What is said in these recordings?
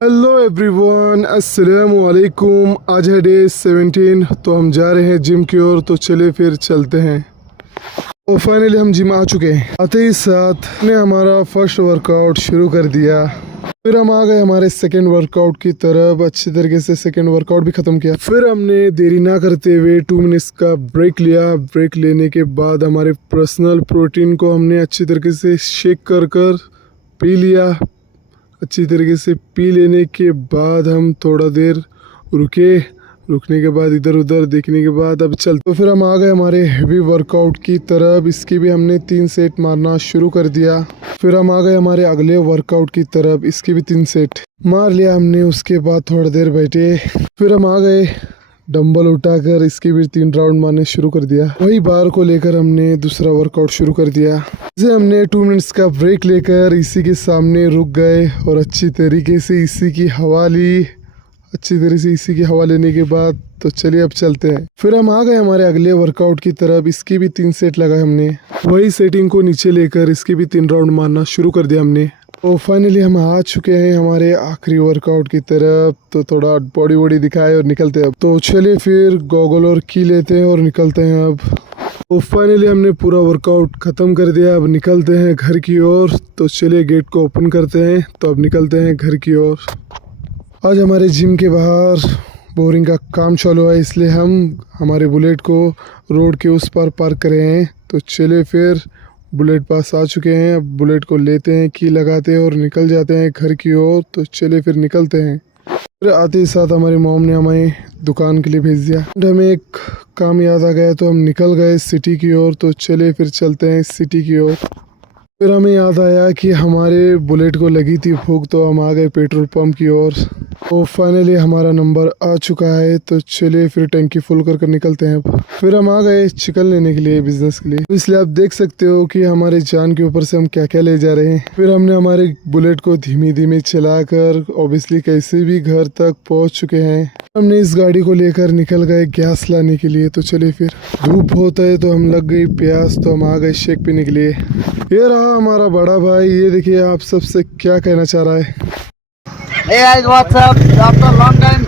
Hello everyone, अस्सलाम वालेकुम। आज है डे 17। तो हम जा रहे हैं जिम की ओर। तो चलिए फिर चलते हैं। तो फाइनली हम जिम आ चुके हैं। आते ही साथ ने हमारा फर्स्ट वर्कआउट शुरू कर दिया। फिर हम आ गए हमारे सेकंड वर्कआउट की तरफ। अच्छी तरीके से सेकंड वर्कआउट भी ख़त्म किया। फिर हमने देरी ना करते हुए 2 मिनट्स का ब्रेक लिया। ब्रेक लेने के बाद हमारे पर्सनल प्रोटीन को हमने अच्छी तरीके से शेक कर पी लिया। अच्छी तरीके से पी लेने के बाद हम थोड़ा देर रुकने के बाद इधर उधर देखने के बाद अब चलते। तो फिर हम आ गए हमारे हेवी वर्कआउट की तरफ। इसकी भी हमने 3 सेट मारना शुरू कर दिया। फिर हम आ गए हमारे अगले वर्कआउट की तरफ। इसकी भी 3 सेट मार लिया हमने। उसके बाद थोड़ा देर बैठे। फिर हम आ गए डंबल उठाकर इसके भी 3 राउंड मारने शुरू कर दिया। वही बार को लेकर हमने दूसरा वर्कआउट शुरू कर दिया। इसे हमने 2 मिनट्स का ब्रेक लेकर इसी के सामने रुक गए और अच्छी तरीके से इसी की हवा ली। अच्छी तरीके से इसी की हवा लेने के बाद तो चलिए अब चलते हैं। फिर हम आ गए हमारे अगले वर्कआउट की तरफ। इसकी भी 3 सेट लगाए हमने। वही सेटिंग को नीचे लेकर इसके भी 3 राउंड मारना शुरू कर दिया हमने। तो फाइनली हम आ चुके हैं हमारे आखिरी वर्कआउट की तरफ। तो थोड़ा बॉडी वॉडी दिखाए और निकलते हैं अब। तो चलिए फिर गॉगल और की लेते हैं और निकलते हैं अब। तो फाइनली हमने पूरा वर्कआउट ख़त्म कर दिया। अब निकलते हैं घर की ओर। तो चलिए गेट को ओपन करते हैं। तो अब निकलते हैं घर की ओर। आज हमारे जिम के बाहर बोरिंग का काम चालू है, इसलिए हम हमारे बुलेट को रोड के उस पार पार्क करे हैं। तो चलिए फिर बुलेट पास आ चुके हैं। अब बुलेट को लेते हैं, की लगाते हैं और निकल जाते हैं घर की ओर। तो चलिए फिर निकलते हैं। फिर आते ही साथ हमारी मॉम ने हमें दुकान के लिए भेज दिया। हमें एक काम याद आ गया तो हम निकल गए सिटी की ओर। तो चलिए फिर चलते हैं सिटी की ओर। फिर हमें याद आया कि हमारे बुलेट को लगी थी भूख, तो हम आ गए पेट्रोल पंप की ओर। तो फाइनली हमारा नंबर आ चुका है। तो चलिए फिर टैंकी फुल कर निकलते हैं अब। फिर हम आ गए चिकन लेने के लिए, बिजनेस के लिए। तो इसलिए आप देख सकते हो कि हमारे जान के ऊपर से हम क्या क्या ले जा रहे हैं। फिर हमने हमारे बुलेट को धीमी धीमी चलाकर ऑब्वियसली कैसे भी घर तक पहुंच चुके हैं। हमने इस गाड़ी को लेकर निकल गए गैस लाने के लिए। तो चलिए फिर धूप बहुत है तो हम लग गई प्यास। तो हम आ गए शेक पीने के लिए। ये रहा हमारा बड़ा भाई। ये देखिए आप सबसे क्या कहना चाह रहा है। Hey guys, what's up? After a long time,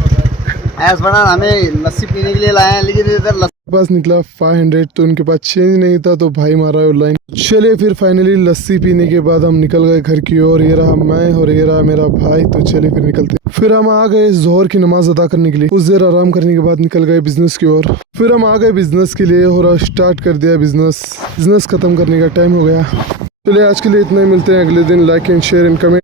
as बना हमें लस्सी पीने के लिए लाए हैं, लेकिन इधर लस्सी पास निकला 500। तो उनके पास चेंज नहीं था तो भाई मारा है ऑनलाइन। चलिए फिर फाइनली लस्सी पीने के बाद हम निकल गए घर की ओर। ये रहा मैं और ये रहा मेरा भाई। तो चलिए फिर निकलते। फिर हम आ गए जोहर की नमाज अदा करने के लिए। कुछ देर आराम करने के बाद निकल गए बिजनेस की ओर। फिर हम आ गए बिजनेस के लिए और स्टार्ट कर दिया बिजनेस खत्म करने का टाइम हो गया। चलिए आज के लिए इतना ही। मिलते हैं अगले दिन। Like and share and comment.